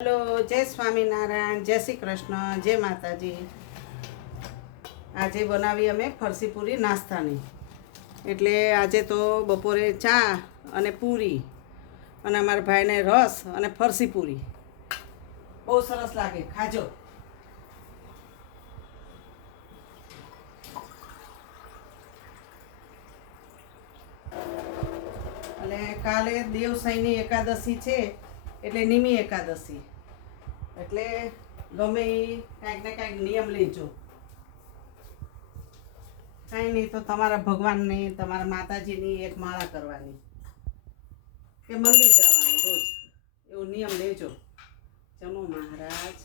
Hello, જય સ્વામિનારાયણ, જય શ્રી કૃષ્ણ, જય માતાજી. આજે બનાવી અમે ફરસી પૂરી નાસ્તાની. એટલે આજે તો બપોરે ચા અને પૂરી અને અમારા ભાઈને રસ અને ફરસી પૂરી બહુ સરસ લાગે, ખાજો. અને કાલે દેવસાઈની એકાદશી છે, એટલે નિમી એકાદશી, એટલે ગમે એ કાંઈક ને કાંઈક નિયમ લેજો. કાંઈ નહીં તો તમારા ભગવાનની, તમારા માતાજીની એક માળા કરવાની કે મંદિર જવાનું રોજ, એવો નિયમ લેજો. જમો મહારાજ.